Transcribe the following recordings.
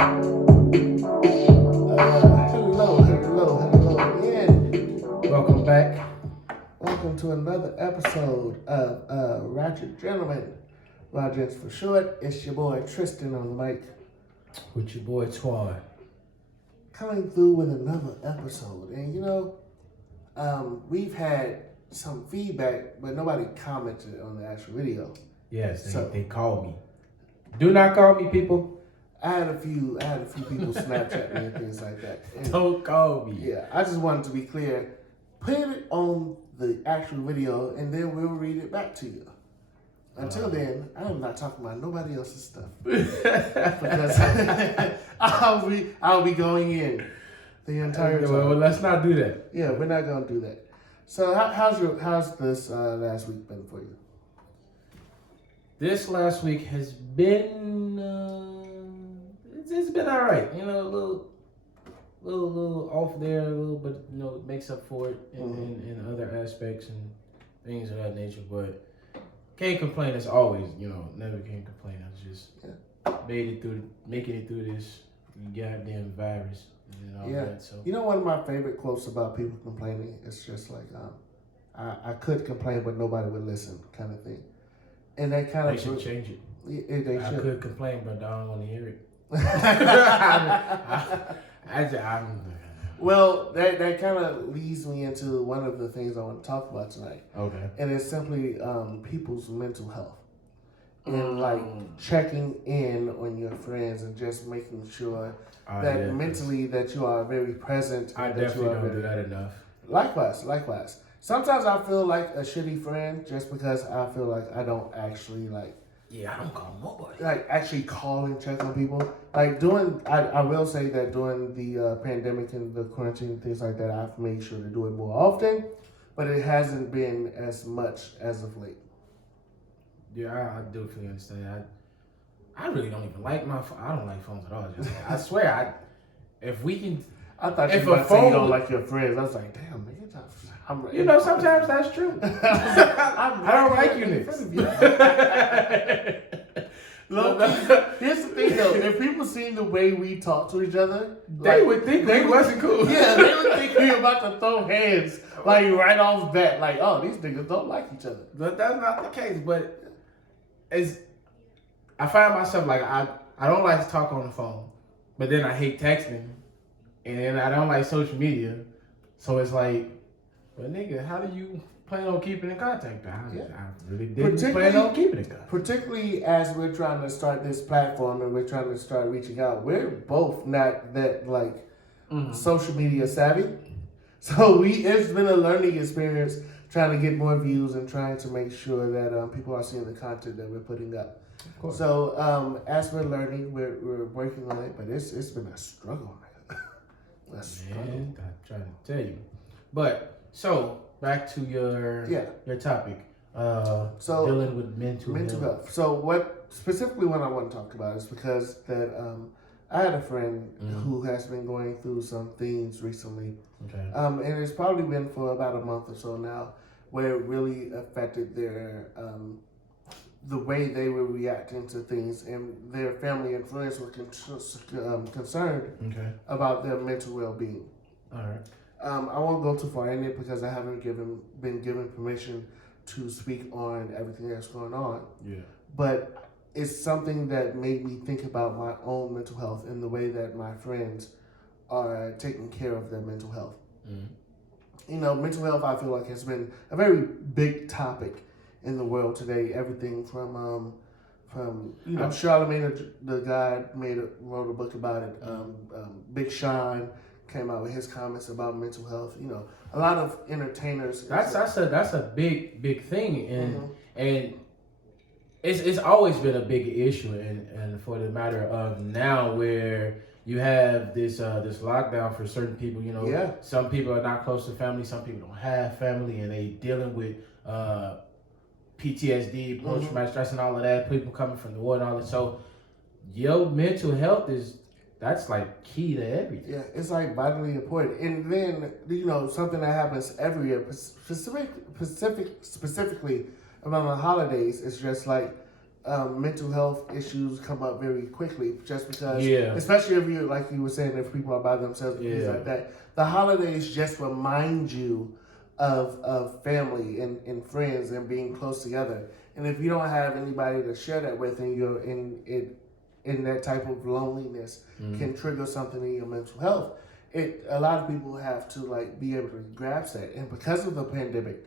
Hello again. Welcome back Welcome to another episode of Ratchet Gentlemen. RaGents for short. It's your boy Tristan on the mic, with your boy Twan. coming through with another episode. And we've had some feedback, but nobody commented on the actual video. Yes, they called me. Do not call me, people. I had a few people Snapchat me and things like that. And Don't call me. yeah, I just wanted to be clear. Put it on the actual video, and then we'll read it back to you. Until then, I'm not talking about nobody else's stuff because I'll be going in the entire time. Well, let's not do that. Yeah, we're not gonna do that. So how's this last week been for you? This last week has been it's been all right. You know, a little off there, a little, but it makes up for it in other aspects and things of that nature. But can't complain as always. Never can complain. I just making it through this goddamn virus and all that. So one of my favorite quotes about people complaining is just like, I could complain, but nobody would listen, kind of thing. And that kind they of should change it. They I should. could complain, but I don't want to hear it. Well, that kind of leads me into one of the things I want to talk about tonight. Okay. And it's simply people's mental health. And like checking in on your friends and just making sure that mentally that you are very present. I definitely don't do that enough. Likewise. Sometimes I feel like a shitty friend just because I feel like I don't actually I don't call nobody. like actually call and check on people. Like I will say that during the pandemic and the quarantine and things like that, I've made sure to do it more often, but it hasn't been as much as of late. Yeah, I definitely understand. I really don't even like my phone. I don't like phones at all. I swear, if we can. I thought if you were a about to say you phone don't like your friends. I was like, damn, nigga. Sometimes that's true. I don't like you niggas. Here's the thing though, if people seen the way we talk to each other, they would think we wasn't cool. Yeah, they would think we about to throw hands like right off the bat. Like, oh, these niggas don't like each other. But that's not the case. But I find myself like I don't like to talk on the phone, but then I hate texting, and then I don't like social media. So it's like, but nigga, how do you plan on keeping in contact? I really didn't plan on keeping in contact. Particularly as we're trying to start this platform and we're trying to start reaching out, we're both not that social media savvy. So it's been a learning experience trying to get more views and trying to make sure that people are seeing the content that we're putting up. Of course. So as we're learning, we're working on it, but it's been a struggle. Man, I'm trying to tell you. But so back to your topic. So dealing with mental health. So what I want to talk about is because that I had a friend who has been going through some things recently. Okay. And it's probably been for about a month or so now, where it really affected their the way they were reacting to things, and their family and friends were concerned about their mental well-being. All right. I won't go too far in it because I haven't been given permission to speak on everything that's going on. Yeah. But it's something that made me think about my own mental health and the way that my friends are taking care of their mental health. Mental health, I feel like, has been a very big topic in the world today. Everything from Charlamagne the God wrote a book about it. Big Sean came out with his comments about mental health. A lot of entertainers. That's a big thing, and it's always been a big issue, and for the matter of now where you have this lockdown for certain people. Some people are not close to family, some people don't have family, and they dealing with PTSD, post-traumatic stress, and all of that. People coming from the war and all that. So your mental health that's like key to everything. Yeah, it's like vitally important. And then, something that happens every year, specifically around the holidays, is just like mental health issues come up very quickly, just because, Yeah. especially if you, like you were saying, if people are by themselves and things Yeah. like that. The holidays just remind you of family and friends and being close together. And if you don't have anybody to share that with, and you're in that type of loneliness, can trigger something in your mental health. A lot of people have to like be able to grasp that, and because of the pandemic,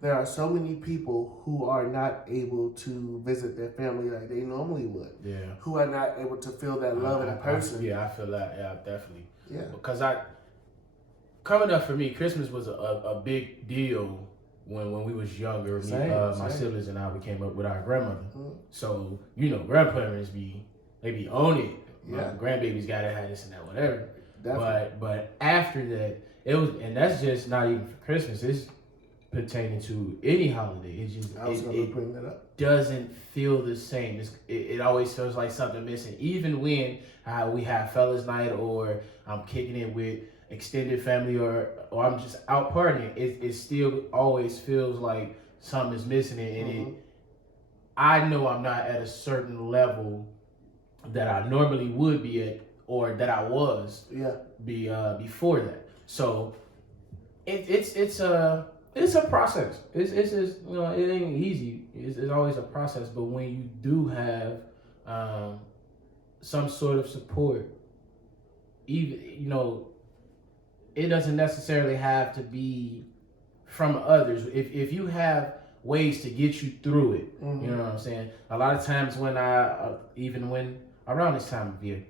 there are so many people who are not able to visit their family like they normally would. Yeah. Who are not able to feel that love in person. I feel that. Yeah, definitely. Yeah. Because coming up for me, Christmas was a big deal when we was younger. My siblings and I, we came up with our grandmother. So, grandparents they be on it. Yeah. Grandbabies gotta have this and that, whatever. Definitely. But after that, it was, and that's just not even for Christmas. It's pertaining to any holiday. It just I was going to bring that up. Doesn't feel the same. It always feels like something missing. Even when we have fellas night, or I'm kicking it with extended family, or I'm just out partying, it still always feels like something is missing. And I know I'm not at a certain level that I normally would be at, or that I was before that. So it's a process. It's just, it ain't easy. It's always a process. But when you do have some sort of support, even it doesn't necessarily have to be from others. If you have ways to get you through it, you know what I'm saying. A lot of times when even when around this time of year,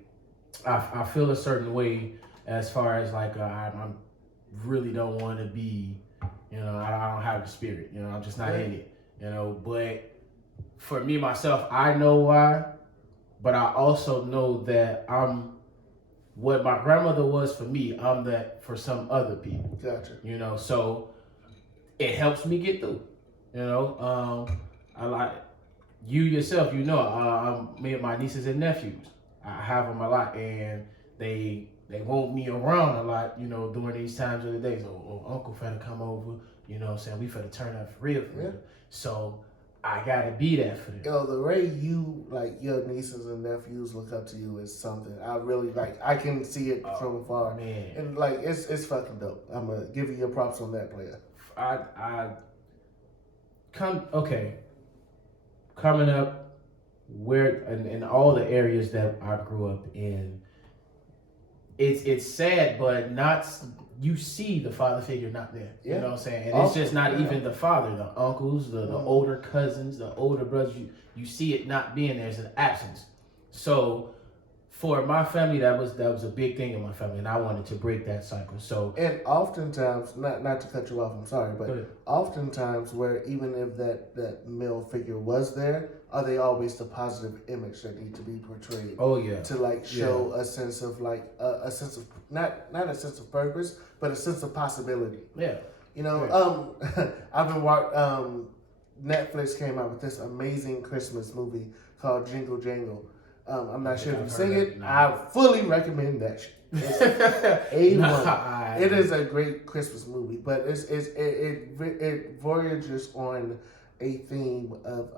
I feel a certain way as far as like I really don't want to be. I don't have the spirit. I'm just not in it. But for me myself, I know why, but I also know that I'm what my grandmother was for me. I'm that for some other people. Gotcha. So it helps me get through. I like you yourself. Me and my nieces and nephews. I have them a lot, and they want me around a lot, during these times of the days. Oh, Uncle finna come over, what I'm saying? We finna turn up for real. So I gotta be that for them. The way you, like, your nieces and nephews look up to you is something I really like. I can see it from afar. Man. And, like, it's fucking dope. I'm gonna give you your props on that, player. Coming up, where in all the areas that I grew up in, it's sad, but not. You see the father figure not there. You know what I'm saying? And it's just not even the father, the uncles, the older cousins, the older brothers. You see it not being there. It's an absence. So for my family, that was a big thing in my family, and I wanted to break that cycle. So, and oftentimes, not to cut you off, I'm sorry, but oftentimes where even if that male figure was there, are they always the positive image that need to be portrayed? Oh yeah. To like show a sense of like a sense of not a sense of purpose, but a sense of possibility. Yeah. I've been watching. Netflix came out with this amazing Christmas movie called Jingle Jangle. I'm not sure if you sing it. No. I fully recommend that shit. It's A1. It is a great Christmas movie, but it voyages on a theme of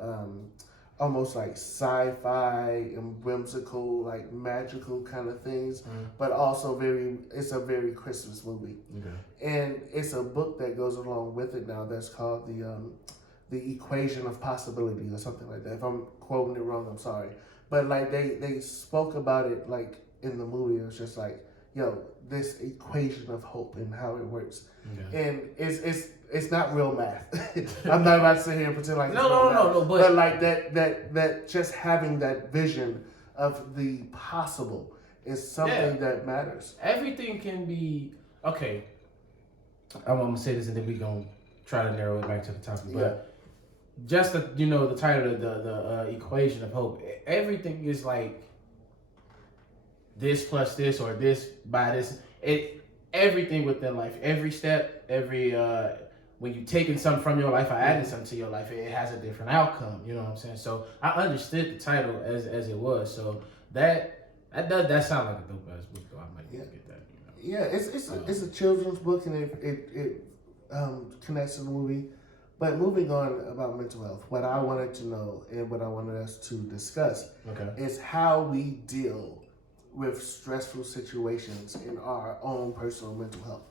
almost like sci-fi and whimsical, like magical kind of things, but also it's a very Christmas movie. Okay. And it's a book that goes along with it now that's called the Equation of Possibility or something like that. If I'm quoting it wrong, I'm sorry. But like they spoke about it like in the movie. It was just like, this equation of hope and how it works. Okay. And it's not real math. I'm not about to sit here and pretend like no. But like that just having that vision of the possible is something that matters. Everything can be okay. I'm gonna say this and then we're gonna try to narrow it back to the topic. But just the title of the equation of hope. Everything is like this plus this or this by this. Everything within life, every step, every when you taking something from your life or adding something to your life, it has a different outcome. You know what I'm saying? So I understood the title as it was. So that sound like a dope ass book though. I might get that. Yeah, it's a children's book and it connects to the movie. But moving on about mental health, what I wanted to know and what I wanted us to discuss is how we deal with stressful situations in our own personal mental health.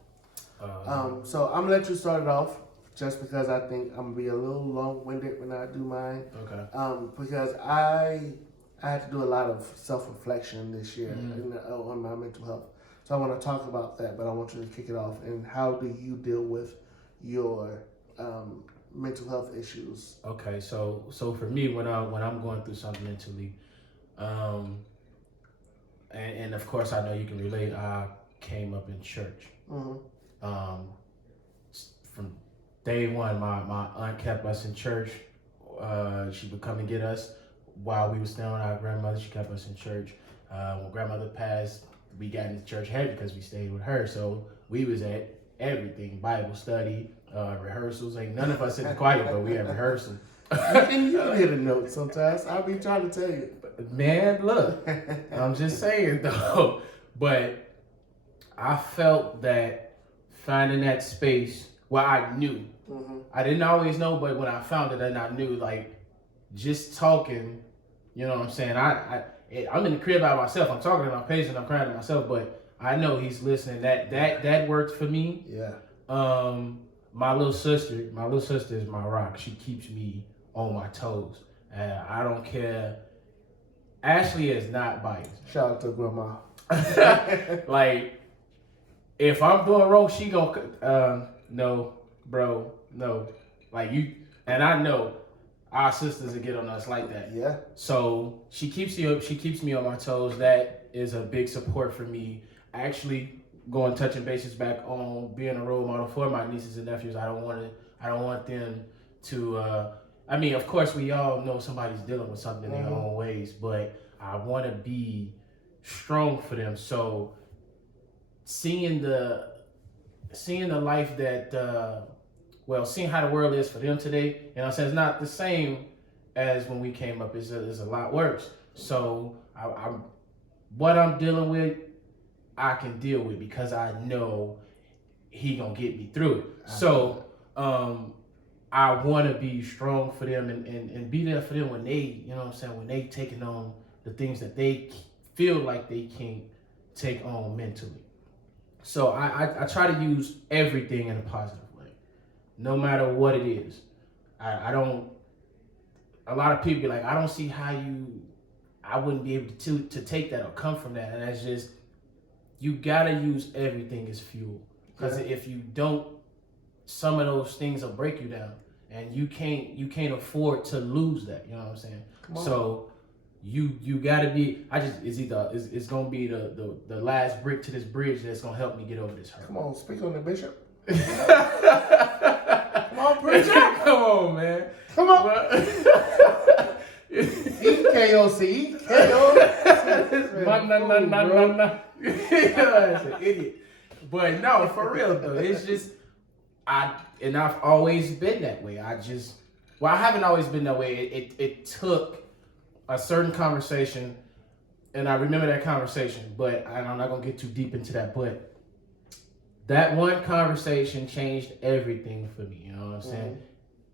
So I'm gonna let you start it off, just because I think I'm gonna be a little long-winded when I do mine. Because I had to do a lot of self-reflection this year on my mental health. So I want to talk about that, but I want you to kick it off. And how do you deal with your mental health issues? Okay, so for me, when I'm going through something mentally, and of course I know you can relate. I came up in church. From day one, my aunt kept us in church. She would come and get us while we were staying with our grandmother. She kept us in church. When grandmother passed, we got into church heavy because we stayed with her. So we was at everything: Bible study, rehearsals. Ain't none of us in the choir, but we had rehearsal. You can hit a note sometimes. I'll be trying to tell you. Man, look, I'm just saying though. But I felt that finding that space where I knew. I didn't always know, but when I found it, then I knew, like, just talking, you know what I'm saying? I'm in the crib by myself. I'm talking to my patient. I'm crying to myself, but I know he's listening. That worked for me. Yeah. My little sister is my rock. She keeps me on my toes. I don't care. Ashley is not biased. Shout out to grandma. Like, if I'm doing wrong, she gonna no, bro, no. Like, you, and I know our sisters will get on us like that. Yeah. So she keeps me on my toes. That is a big support for me. Actually, touching bases back on being a role model for my nieces and nephews. I don't want them to. I mean, of course, we all know somebody's dealing with something in their own ways, but I want to be strong for them. So seeing the life that, seeing how the world is for them today, you know what I'm saying, it's not the same as when we came up. It's a lot worse. So what I'm dealing with, I can deal with because I know he gonna get me through it. So I want to be strong for them and be there for them when they, you know what I'm saying, when they taking on the things that they feel like they can't take on mentally. So I try to use everything in a positive way, no matter what it is. I don't. A lot of people be like, I don't see how I wouldn't be able to take that or come from that, and that's just, you gotta use everything as fuel, because if you don't, some of those things will break you down, and you can't afford to lose that. You know what I'm saying? So you gotta be. It's gonna be the last brick to this bridge that's gonna help me get over this hurt. Come on, speak on the bishop. Come on, preacher. Come on, man. Come on. EKOC. That's an idiot. But no, for real though, it's just I've always been that way. I haven't always been that way. It took a certain conversation, and I remember that conversation, but I'm not gonna get too deep into that. But that one conversation changed everything for me. You know what I'm saying?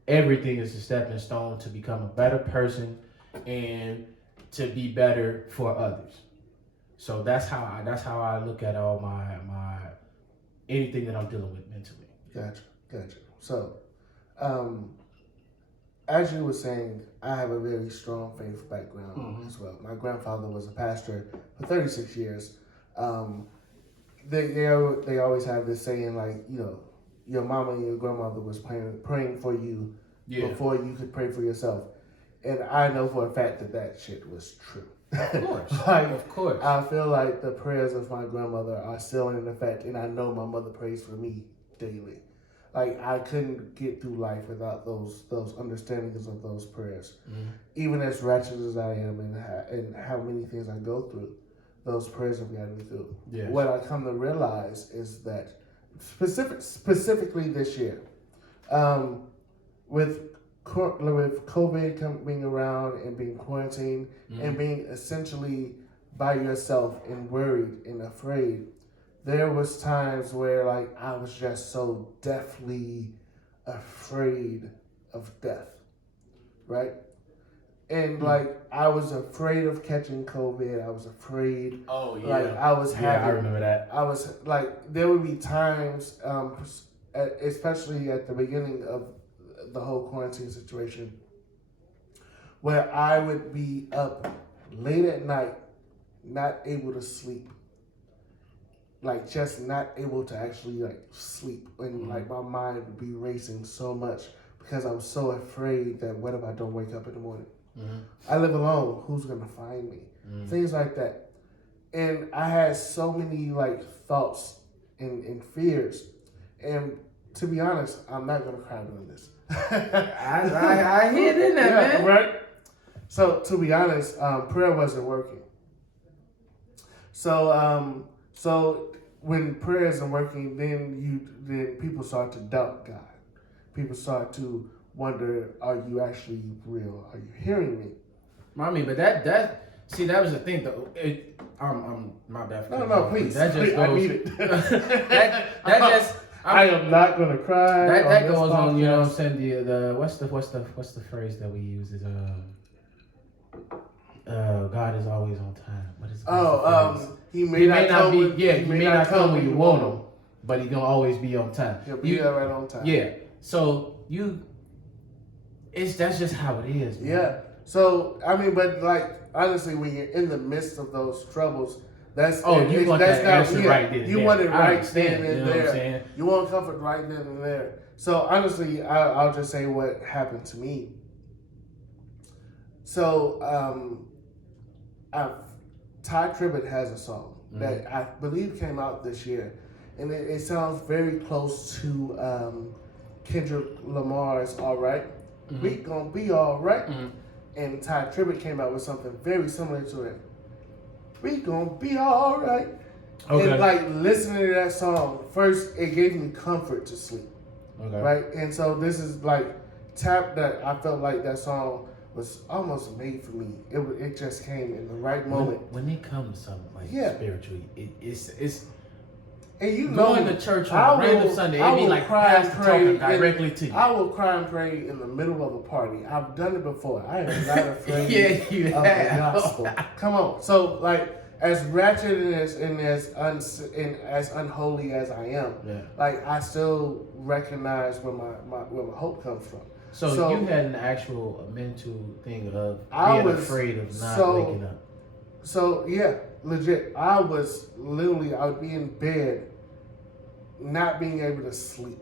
Everything is a stepping stone to become a better person and to be better for others. So that's how I look at all my anything that I'm dealing with mentally. Gotcha. So, as you were saying, I have a very strong faith background as well. My grandfather was a pastor for 36 years. They always have this saying, like, you know, your mama and your grandmother was praying for you before you could pray for yourself. And I know for a fact that shit was true. Of course. Of course. I feel like the prayers of my grandmother are still in effect, and I know my mother prays for me daily. Like, I couldn't get through life without those understandings of those prayers. Even as ratchet as I am and how many things I go through, those prayers have gotten me through. Yes. What I come to realize is that specifically this year, with COVID coming around and being quarantined and being essentially by yourself and worried and afraid, there was times where, like, I was just so deathly afraid of death, right? And like I was afraid of catching COVID. I was afraid. Oh yeah. Like I was having. I remember that. I was like there would be times, especially at the beginning of the whole quarantine situation, where I would be up late at night, not able to sleep. Like just not able to actually like sleep, and like my mind would be racing so much because I'm so afraid that what if I don't wake up in the morning? I live alone. Who's gonna find me? Things like that. And I had so many like thoughts and fears. And to be honest, I'm not gonna cry doing this. I hear it in that, man. Right. So to be honest, prayer wasn't working. So when prayer isn't working, then people start to doubt God. People start to wonder, are you actually real? Are you hearing me? I mean, but that was the thing though. I'm my bad. No, please. That just please, goes. I need it. that just. I am not gonna cry. That goes on. You know what I'm saying? The what's the phrase that we use is God is always on time. What is he may not come when you want him, but he's gonna always be on time. He'll be there right on time. Yeah. So that's just how it is, man. Yeah. So I mean, but like honestly, when you're in the midst of those troubles, that's you want that answer right then. You want it right then and you know there. What I'm saying? You want comfort right then and there. So honestly, I'll just say what happened to me. So Ty Tribbett has a song that I believe came out this year, and it sounds very close to Kendrick Lamar's "All Right." We gonna be all right. And Ty Tribbett came out with something very similar to it. We gonna be all right. Okay. And like listening to that song, first it gave me comfort to sleep. Okay. Right, and so this is like that. I felt like that song was almost made for me. It just came in the right moment. When it comes to something like spiritually, it's and you going to church on a random Sunday, it be like pastor talking directly to you. I will cry and pray in the middle of a party. I've done it before. I am not afraid you of have. the gospel. Come on. So like as ratchet and as unholy as I am, like I still recognize where my hope comes from. So you had an actual mental thing of being afraid of not waking up. So yeah, legit. I would be in bed, not being able to sleep.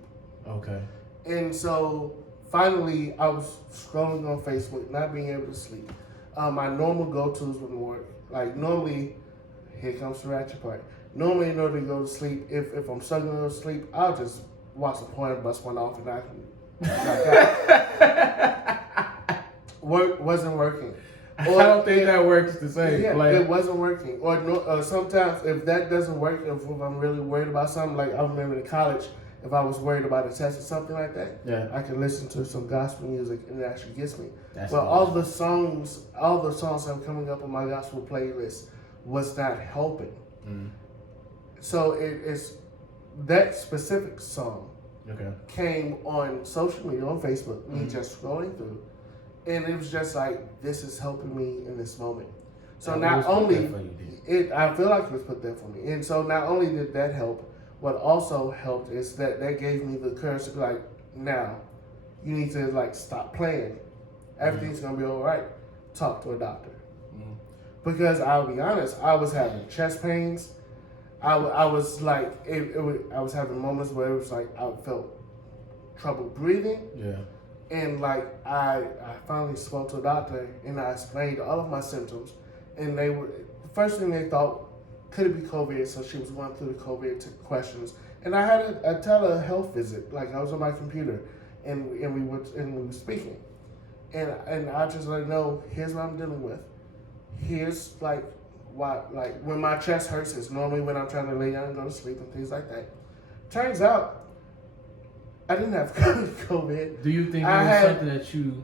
Okay. And so finally, I was scrolling on Facebook, not being able to sleep. My normal go-tos wouldn't work. Like normally, here comes the ratchet part. Normally, in order to go to sleep, if I'm struggling to go to sleep, I'll just watch a porn and bust one off, and I can. Wasn't working. Or I don't think that works the same. Yeah, it wasn't working. Or sometimes if that doesn't work, if I'm really worried about something, like I remember in college, if I was worried about a test or something like that, I could listen to some gospel music and it actually gets me. But all the songs that were coming up on my gospel playlist was not helping. So it's that specific song came on social media, on Facebook, me just scrolling through. And it was just like, this is helping me in this moment. So not only, I feel like it was put there for me. And so not only did that help, what also helped is that gave me the courage to be like, now, you need to like stop playing. Everything's going to be all right. Talk to a doctor. Because I'll be honest, I was having chest pains. I was like, I was having moments where it was like, I felt trouble breathing. Yeah. And like I finally spoke to a doctor and I explained all of my symptoms, and the first thing they thought, could it be COVID? So she was going through the COVID questions, and I had a telehealth visit. Like I was on my computer, and we were speaking, and I just let her know, here's what I'm dealing with. Here's like why, like when my chest hurts is normally when I'm trying to lay down and go to sleep and things like that. Turns out, I didn't have COVID. Do you think it was something that you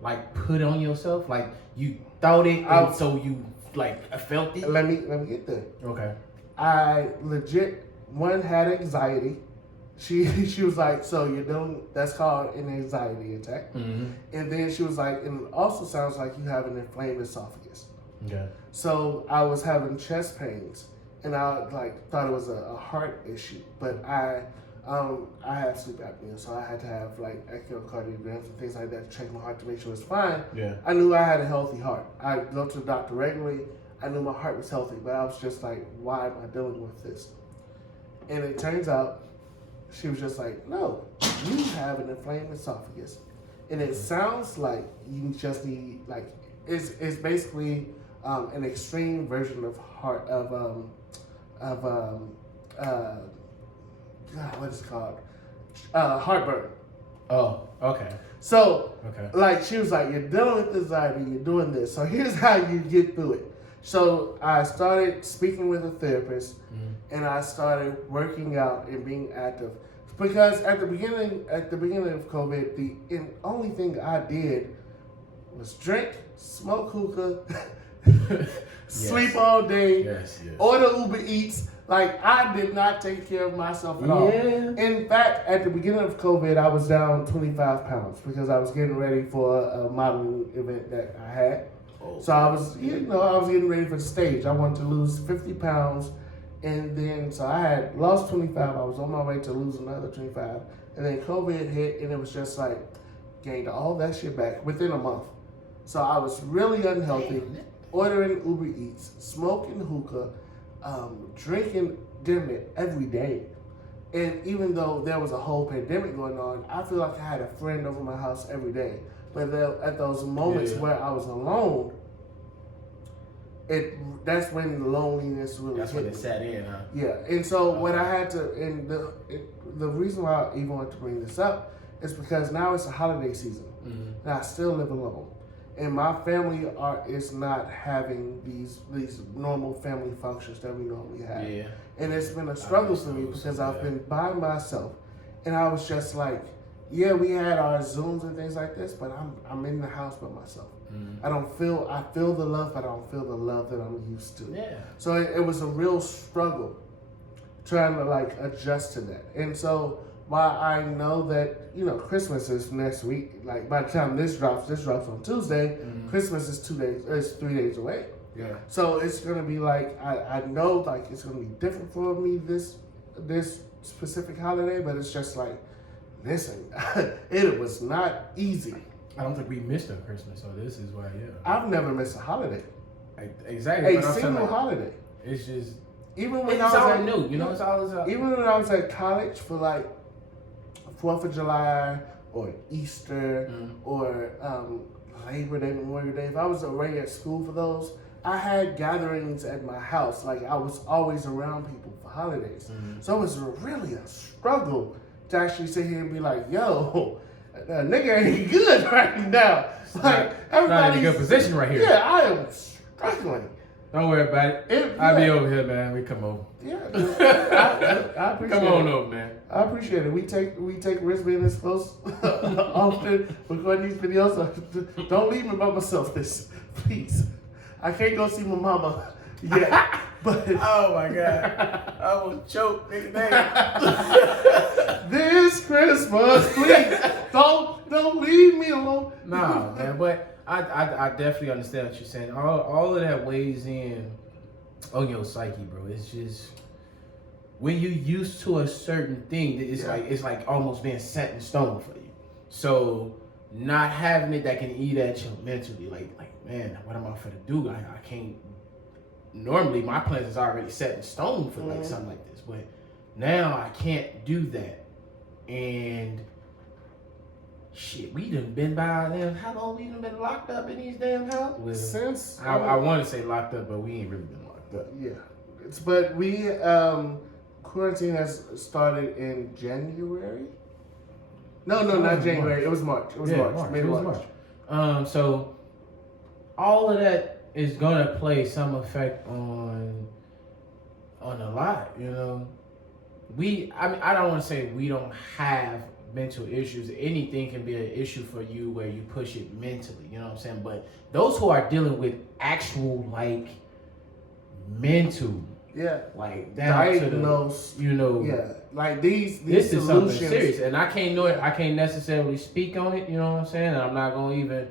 like put on yourself? Like you thought it, and so you like felt it? Let me get there. Okay. I legit had anxiety. she was like, so you're doing, that's called an anxiety attack. Mm-hmm. And then she was like, and it also sounds like you have an inflamed esophagus. Okay. So I was having chest pains, and I thought it was a heart issue, but I have sleep apnea, so I had to have echocardiograms and things like that to check my heart to make sure it's fine. Yeah. I knew I had a healthy heart. I go to the doctor regularly. I knew my heart was healthy, but I was just like, why am I dealing with this? And it turns out she was just like, no, you have an inflamed esophagus, and it sounds like you just need it's basically an extreme version of what is it called? Heartburn. Oh, okay. So, okay. She was like, you're dealing with anxiety, you're doing this. So here's how you get through it. So I started speaking with a therapist, and I started working out and being active. Because at the beginning of COVID, the only thing I did was drink, smoke hookah, sleep all day, order Uber Eats. I did not take care of myself at all. In fact, at the beginning of COVID, I was down 25 pounds because I was getting ready for a modeling event that I had. Oh. So I was getting ready for the stage. I wanted to lose 50 pounds. And then, so I had lost 25. I was on my way to lose another 25. And then COVID hit, and it was just gained all that shit back within a month. So I was really unhealthy, ordering Uber Eats, smoking hookah, drinking dinner every day. And even though there was a whole pandemic going on, I feel like I had a friend over my house every day. But at those moments where I was alone, that's when the loneliness really That's hit when it set in, huh? Yeah, and so what I had to, and the reason why I even want to bring this up is because now it's a holiday season, and I still live alone, and my family is not having these normal family functions that we normally have, and it's been a struggle for me because I've been by myself, and I was just like, yeah, we had our Zooms and things like this, but I'm in the house by myself. I feel the love, but I don't feel the love that I'm used to. Yeah. So it was a real struggle trying to adjust to that. And so while I know that, Christmas is next week, by the time this drops on Tuesday, Christmas is 3 days away. Yeah. So it's gonna be I know it's gonna be different for me this specific holiday, but it's just listen, it was not easy. I don't think we missed a Christmas, so this is why, I've never missed a holiday. Exactly. A single holiday. It's just, even when it's all new, it's all. Even when I was at college for 4th of July or Easter or Labor Day, Memorial Day, if I was away at school for those, I had gatherings at my house. I was always around people for holidays. So it was really a struggle to actually sit here and be yo, nigga ain't good right now. Everybody's not in a good position right here. Yeah, I am struggling. Don't worry about it. I'll be over here, man. We come over. Yeah, I appreciate it. Come on over, man. I appreciate it. We take risks being this close often recording these videos. So don't leave me by myself, please. I can't go see my mama yet. But oh my God, I will choke, nigga. This Christmas, please don't leave me alone. Nah, man, but I definitely understand what you're saying. All of that weighs in on your psyche, bro. It's just when you're used to a certain thing, it's like almost being set in stone for you. So not having it that can eat at you mentally, man, what am I gonna do? I can't. Normally my plans is already set in stone for something like this, but now I can't do that. And shit, we done been by them. How long we done been locked up in these damn houses? Well, since I want to say locked up, but we ain't really been locked up. Yeah, but we quarantine has started in January. No, not January. It was March. It was March. Maybe March. So all of that is gonna play some effect on a lot, I don't want to say we don't have mental issues. Anything can be an issue for you where you push it mentally, you know what I'm saying? But those who are dealing with actual mental Yeah. Like down diagnose. To the, Yeah. Like these this is something solutions. serious, and I can't necessarily speak on it. You know what I'm saying? And I'm not gonna even,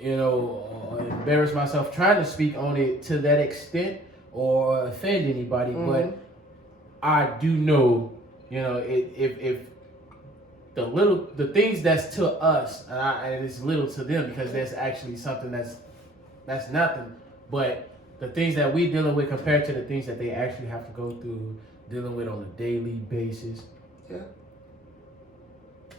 embarrass myself trying to speak on it to that extent or offend anybody. But I do know, if the things that's to us, and it's little to them because that's actually something that's nothing. But the things that we dealing with compared to the things that they actually have to go through dealing with on a daily basis. Yeah.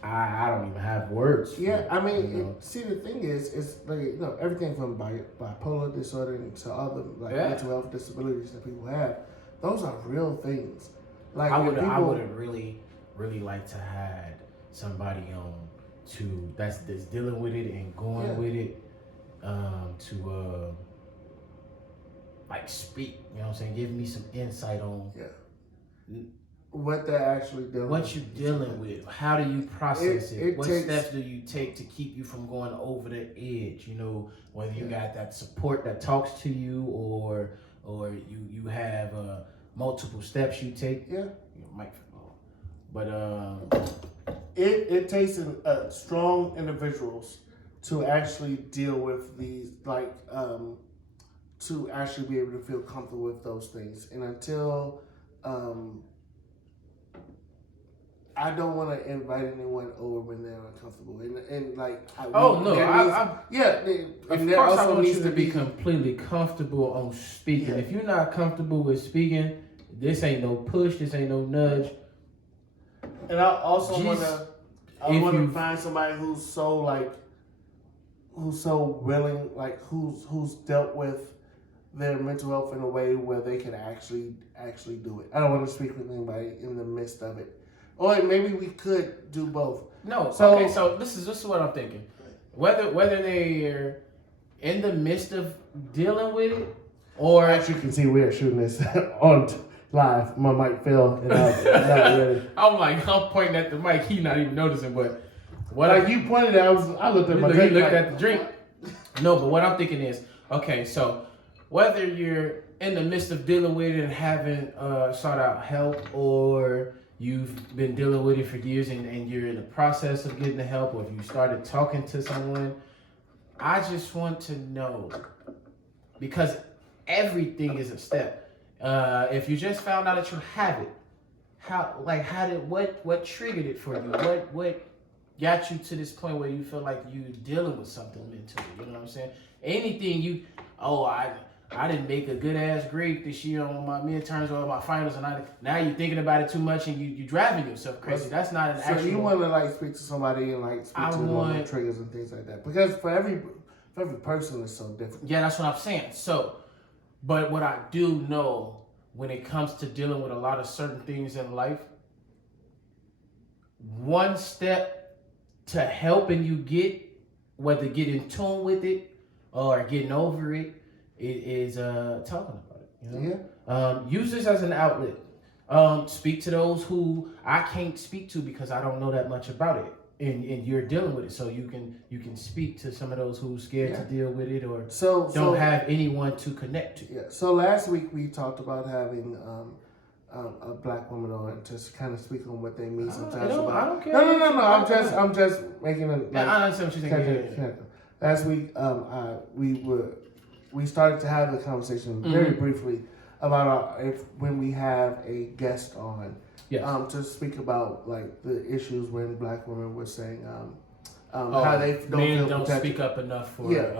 I don't even have words. Yeah, I mean, see, the thing is, it's like, everything from bipolar disorder to other mental health disabilities that people have. Those are real things. Like I would have really, really like to have somebody on that's dealing with it and going with it, to speak. You know what I'm saying? Give me some insight on what they're actually doing. What you dealing with? How do you process it? What steps do you take to keep you from going over the edge? Whether you got that support that talks to you, or you have multiple steps you take. Yeah. But it takes strong individuals to actually deal with these, to actually be able to feel comfortable with those things. And until I don't want to invite anyone over when they're uncomfortable, and of course I want you to be completely comfortable on speaking. If you're not comfortable with speaking, this ain't no push, this ain't no nudge. And I also want to find somebody who's so willing, who's dealt with their mental health in a way where they can actually do it. I don't want to speak with anybody in the midst of it. Or maybe we could do both. No. So this is what I'm thinking. Whether they're in the midst of dealing with it, or as you can see, we are shooting this on live. My mic fell, and I'm not ready. I'm pointing at the mic. He not even noticing, but you pointed at, I looked at my drink. He looked at the drink. No, but what I'm thinking is, okay, so whether you're in the midst of dealing with it and haven't sought out help, or you've been dealing with it for years and you're in the process of getting the help, or if you started talking to someone, I just want to know, because everything is a step. If you just found out that you have it, what triggered it for you? What got you to this point where you feel like you're dealing with something mentally? You know what I'm saying? Anything I didn't make a good ass grade this year on my midterms or my finals, and now you're thinking about it too much and you driving yourself crazy. That's not an actual. So you want to speak to somebody and speak to normal triggers and things like that, because for every person is so different. Yeah, that's what I'm saying. So, but what I do know when it comes to dealing with a lot of certain things in life, one step to helping you get in tune with it or getting over it is talking about it. Use this as an outlet. Speak to those who I can't speak to because I don't know that much about it, and you're dealing with it, so you can speak to some of those who's scared to deal with it or don't have anyone to connect to. Yeah. So last week we talked about having a black woman on to kind of speak on what they mean sometimes. I don't care. No. I'm just making a. I understand what you're saying. Last week, we started to have the conversation very briefly about when we have a guest on, to speak about the issues when black women were saying how they don't feel don't protected. Speak up enough for women,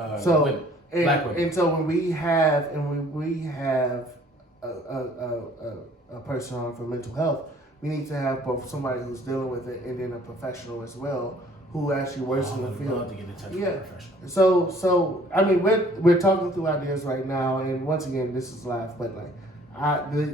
black women. And so when we have a person on for mental health, we need to have both somebody who's dealing with it and then a professional as well who actually works in the field. Love to get in touch with a professional. So I mean, we're talking through ideas right now, and once again, this is live, but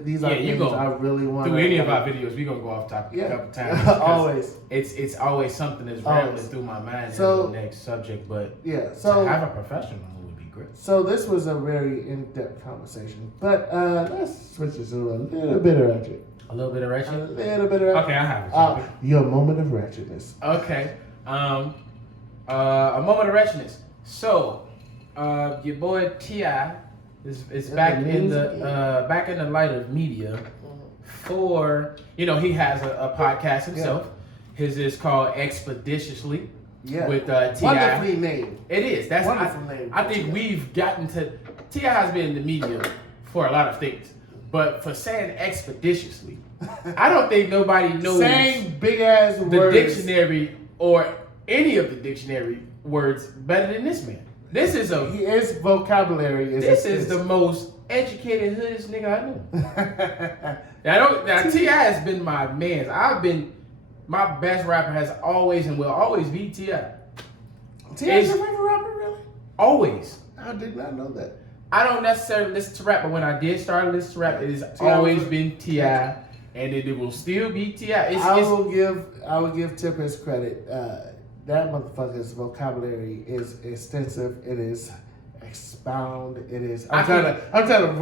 these are things I really want. Through any of our videos, we're gonna go off topic a couple times. Always. It's always something that's rambling through my mind as the next subject, but to have a professional would be great. So this was a very in-depth conversation, but let's switch this to a little bit of ratchet. A little bit of ratchet? A little bit of ratchet. Okay, I have it. Your moment of ratchetness. Okay. A moment of ratchetness. So, your boy T.I. It's back in the light of media. For he has a podcast himself. Yeah. His is called Expeditiously. Yeah. With T.I. Wonderfully named. It is. That's wonderful name. I think we've gotten to T.I. has been in the media for a lot of things, but for saying expeditiously, I don't think nobody knows saying big ass words. Dictionary or any of the dictionary words better than this man. His vocabulary is. This is the most educated hoodest nigga I know. Now T.I. has been my man. My best rapper has always and will always be T.I. T.I. is your favorite rapper, really? Always. I did not know that. I don't necessarily listen to rap, but when I did start listening to rap, it has always been T.I. and it will still be T.I. I will give Tip his credit. That motherfucker's vocabulary is extensive. It is expound. It is. I'm trying to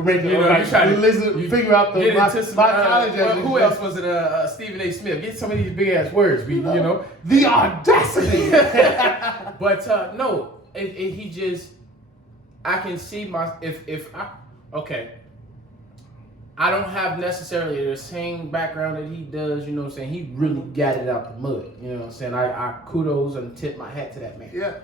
make it. Figure out my college. Who else was it? Stephen A. Smith. Get some of these big ass words. The audacity. But no, he just. I can see I don't have necessarily the same background that he does, you know what I'm saying? He really got it out the mud, you know what I'm saying? I kudos and tip my hat to that man. Yeah.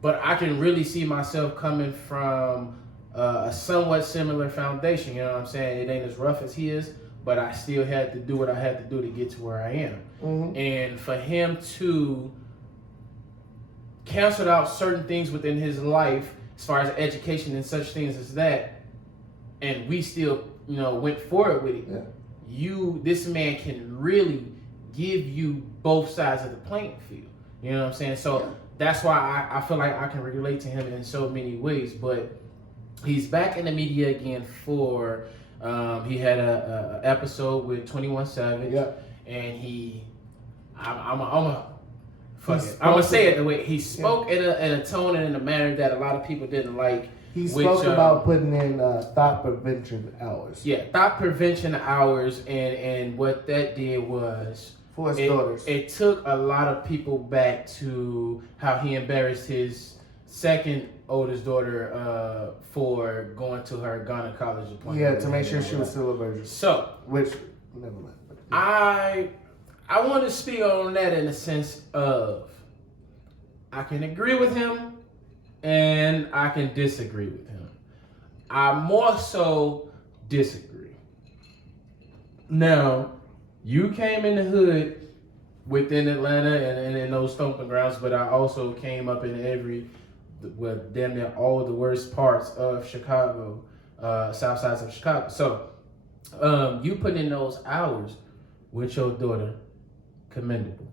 But I can really see myself coming from a somewhat similar foundation, you know what I'm saying? It ain't as rough as he is, but I still had to do what I had to do to get to where I am. Mm-hmm. And for him to cancel out certain things within his life, as far as education and such things as that, and we still went forward with it. Yeah. This man can really give you both sides of the playing field. You know what I'm saying? So that's why I feel like I can relate to him in so many ways. But he's back in the media again for he had a episode with 21 Savage. Yeah. And I'm gonna say it the way he spoke in a tone and in a manner that a lot of people didn't like. He spoke about putting in thought prevention hours. Yeah, thought prevention hours, and what that did was for his daughters. It took a lot of people back to how he embarrassed his second oldest daughter for going to her gynecology appointment. Yeah, to make sure she was still a virgin. So, never mind. I want to speak on that in the sense of I can agree with him. And I can disagree with him. I more so disagree. Now, you came in the hood within Atlanta and in those stomping grounds, but I also came up in damn near all the worst parts of Chicago, south sides of Chicago. So, you put in those hours with your daughter, commendable.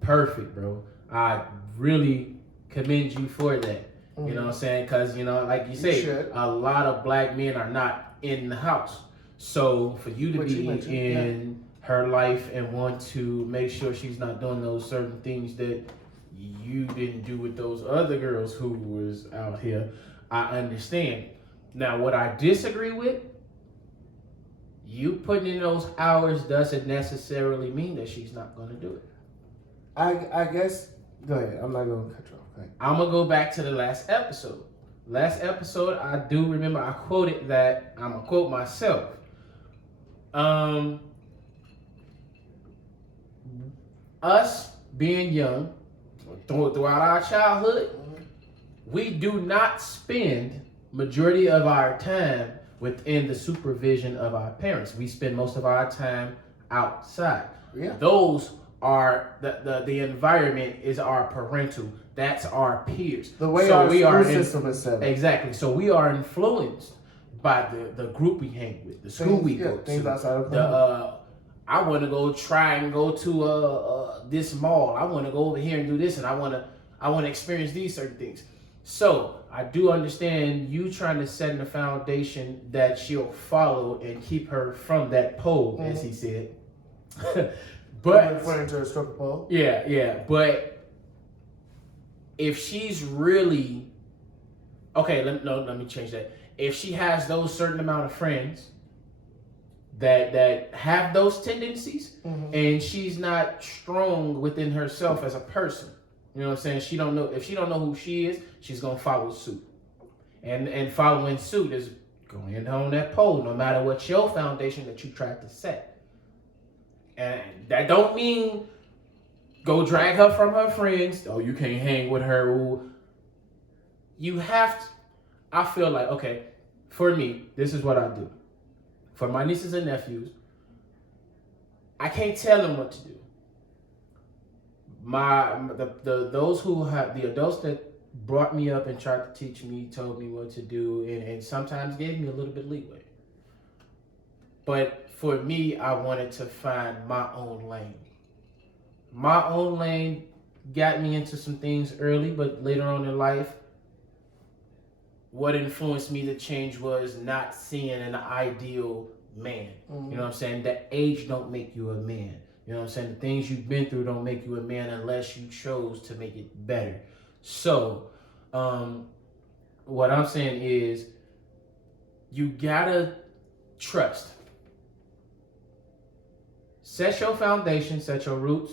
Perfect, bro. I really commend you for that. You know what I'm saying? Because, like you say, a lot of black men are not in the house. So for you to be in her life and want to make sure she's not doing those certain things that you didn't do with those other girls who was out here, I understand. Now, what I disagree with, you putting in those hours doesn't necessarily mean that she's not going to do it. I guess, go ahead. I'm not going to cut you off. I'm going to go back to the last episode. Last episode, I do remember I quoted that. I'm going to quote myself. Us being young, throughout our childhood, we do not spend majority of our time within the supervision of our parents. We spend most of our time outside. Yeah. Those are the environment is our parental. That's our peers. The way our school system is set up. Exactly. So we are influenced by the group we hang with, the school we go things to. Outside of I want to go try and go to this mall. I want to go over here and do this, and I want to experience these certain things. So I do understand you trying to set in a foundation that she'll follow and keep her from that pole, as he said. But referring to a stripper pole. Yeah. But if she's really okay, let me change that. If she has those certain amount of friends that have those tendencies, and she's not strong within herself as a person, you know what I'm saying? If she don't know who she is, she's gonna follow suit. And following suit is going on that pole, no matter what your foundation that you tried to set. And that don't mean go drag her from her friends. Oh, you can't hang with her. Ooh. You have to. I feel like, okay, for me, this is what I do. For my nieces and nephews, I can't tell them what to do. Those who have the adults that brought me up and tried to teach me, told me what to do, and sometimes gave me a little bit of leeway. But for me, I wanted to find my own lane. My own lane got me into some things early, but later on in life, what influenced me to change was not seeing an ideal man. Mm-hmm. You know what I'm saying? That age don't make you a man. You know what I'm saying? The things you've been through don't make you a man unless you chose to make it better. So, what I'm saying is, you gotta trust. Set your foundation, set your roots.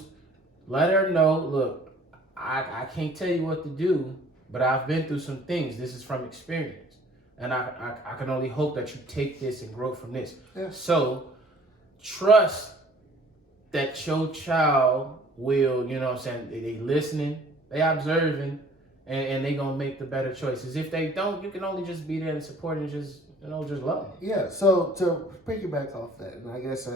Let her know, look, I can't tell you what to do, but I've been through some things. This is from experience. And I can only hope that you take this and grow from this. Yeah. So, trust that your child will, you know what I'm saying, they listening, they observing, and they gonna make the better choices. If they don't, you can only just be there and support and just, just love them. Yeah, so to piggyback off that, and I guess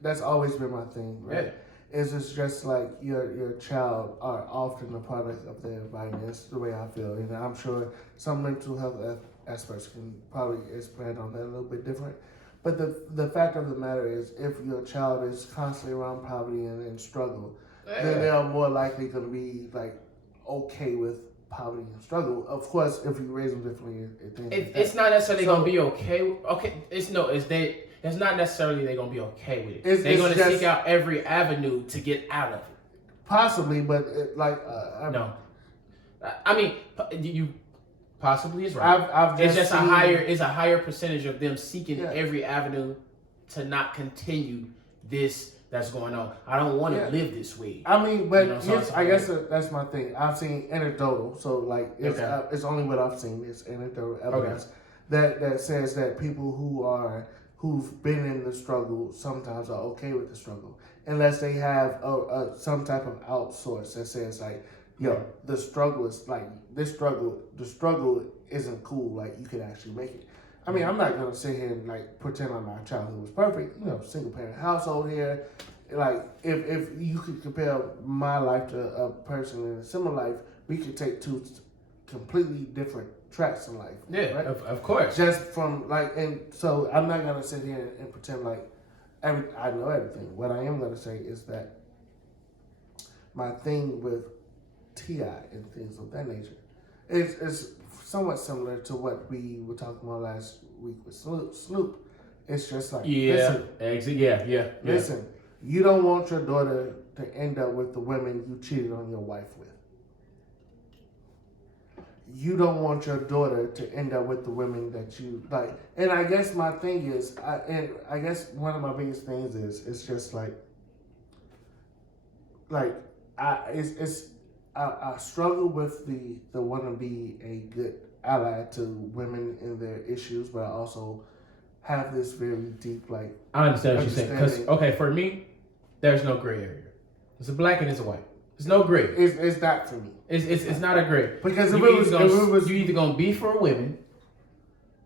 that's always been my thing, right? Yeah. Is it's just like your child are often a product of their environment. That's the way I feel. And I'm sure some mental health experts can probably expand on that a little bit different. But the fact of the matter is, if your child is constantly around poverty and struggle, then they are more likely going to be like okay with poverty and struggle. Of course, if you raise them differently, it's not necessarily going to be okay. It's not necessarily they're going to be okay with it. They're going to seek out every avenue to get out of it. Possibly, but no. I mean, you possibly is right. It's just a higher percentage of them seeking every avenue to not continue this that's going on. I don't want to live this way. I mean, but I guess that's my thing. I've seen anecdotal, so like it's only what I've seen. It's anecdotal evidence that says that people who've been in the struggle sometimes are okay with the struggle, unless they have some type of outsource that says like, yo, the struggle is like the struggle isn't cool. Like you could actually make it. I mean, I'm not gonna sit here and like pretend like my childhood was perfect. Single parent household here. Like if you could compare my life to a person in a similar life, we could take two completely different tracks in life. Yeah, right? Of course. Just from like, and so I'm not gonna sit here and pretend like I know everything. What I am gonna say is that my thing with T.I. and things of that nature is somewhat similar to what we were talking about last week with Snoop. It's just like, listen, you don't want your daughter to end up with the women you cheated on your wife with. You don't want your daughter to end up with the women that you like. And I guess my thing is, I guess one of my biggest things is, it's just like I struggle with the want to be a good ally to women in their issues, but I also have this very deep like. I understand what you're saying. Because for me, there's no gray area. It's a black and it's a white. There's no gray. It's not for me. It's not a gray. Because you either gonna be for women,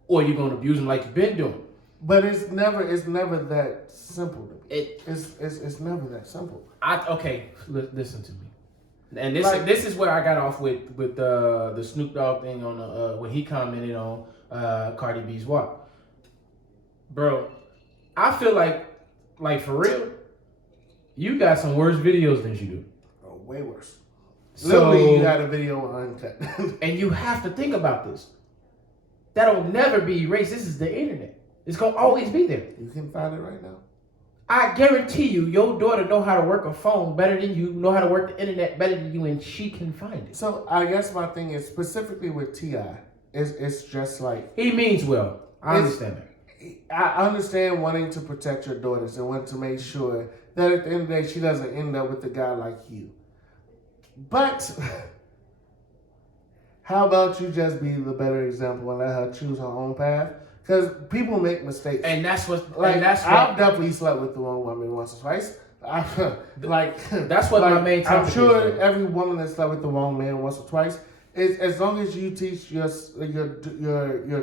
or you're gonna abuse them like you've been doing. But it's never that simple to me. It's never that simple. Listen to me. And this is where I got off with the Snoop Dogg thing on when he commented on Cardi B's walk. Bro, I feel like for real, you got some worse videos than you do. Oh, way worse. So literally, you got a video uncut. And you have to think about this. That'll never be erased. This is the internet. It's gonna always be there. You can find it right now. I guarantee you, your daughter know how to work a phone better than you, know how to work the internet better than you, and she can find it. So I guess my thing is, specifically with T.I., it's just like... He means well. I understand that. I understand wanting to protect your daughters and want to make sure that at the end of the day, she doesn't end up with a guy like you. But How about you just be the better example and let her choose her own path? Because people make mistakes. And that's what, I've definitely slept with the wrong woman once or twice. That's what my main topic I'm sure is, every woman that slept with the wrong man once or twice, is as long as you teach your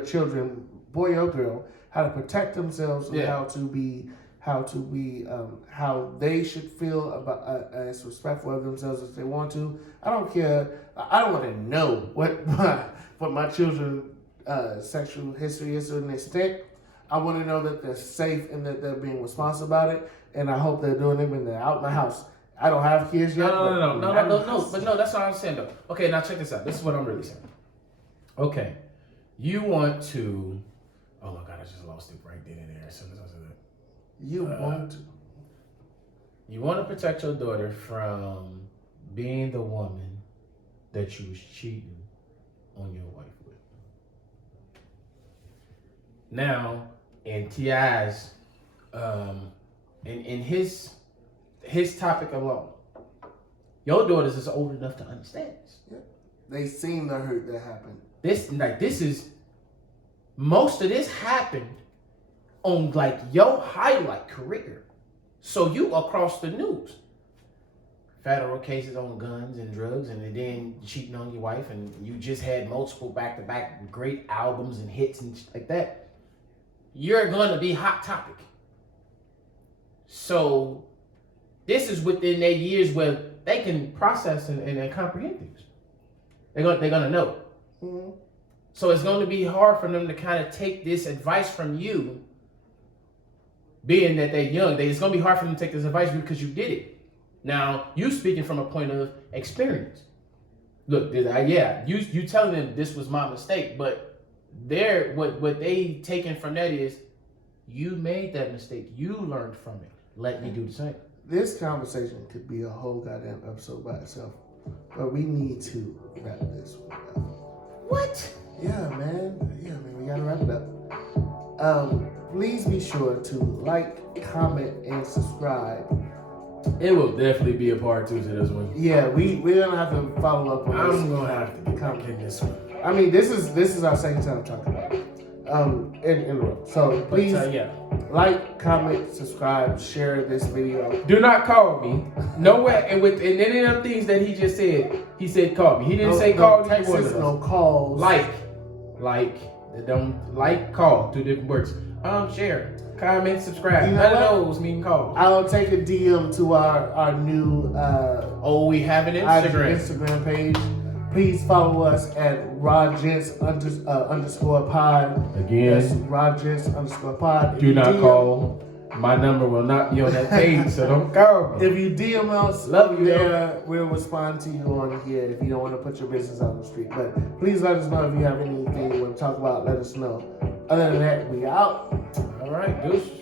children, boy or girl, how to protect themselves and how they should feel about as respectful of themselves as they want to. I don't care. I don't want to know what my children's sexual history is to an extent. I want to know that they're safe and that they're being responsible about it. And I hope they're doing it when they're out in the house. I don't have kids yet. No. But no, that's what I'm saying though. Okay, now check this out. This is what I'm really saying. Okay, you want to. Oh my God, I just lost it right then and there as soon as I said that. You want to protect your daughter from being the woman that you was cheating on your wife with. Now, in T.I.'s, in his topic alone, your daughters is old enough to understand this. Yeah. They seen the hurt that happened. Most of this happened on like your highlight career. So you across the news. Federal cases on guns and drugs and then cheating on your wife, and you just had multiple back-to-back great albums and hits and shit like that. You're gonna be hot topic. So this is within their years where they can process and comprehend things. They're gonna know. Mm-hmm. So it's going to be hard for them to kind of take this advice from you, being that they're young. It's going to be hard for them to take this advice because you did it. Now, you speaking from a point of experience. Look, you telling them this was my mistake, but what they taking from that is, you made that mistake. You learned from it. Let me do the same. This conversation could be a whole goddamn episode by itself, but we need to wrap this one up. What? Yeah, man, we gotta wrap it up. Please be sure to like, comment, and subscribe. It will definitely be a part 2 to this one. Yeah, we're gonna have to follow up on this. I'm gonna have to get in this one. I mean, this is our second time talking about it. In a row. So please like, comment, subscribe, share this video. Do not call me. No way. And any of them things that he just said, he said call me. He didn't say call me. Texts, no calls. Call. 2 different words. Share, comment, subscribe. None of those mean call. I'll take a DM to our new we have an Instagram page. Please follow us at RaGents _ pod. Again, that's RaGents _ pod. Do not call. My number will not be on that page, so don't call me. If you DM us, we'll respond to you on here if you don't want to put your business out on the street. But please let us know if you have anything you want to talk about. Let us know. Other than that, we out. All right, deuces.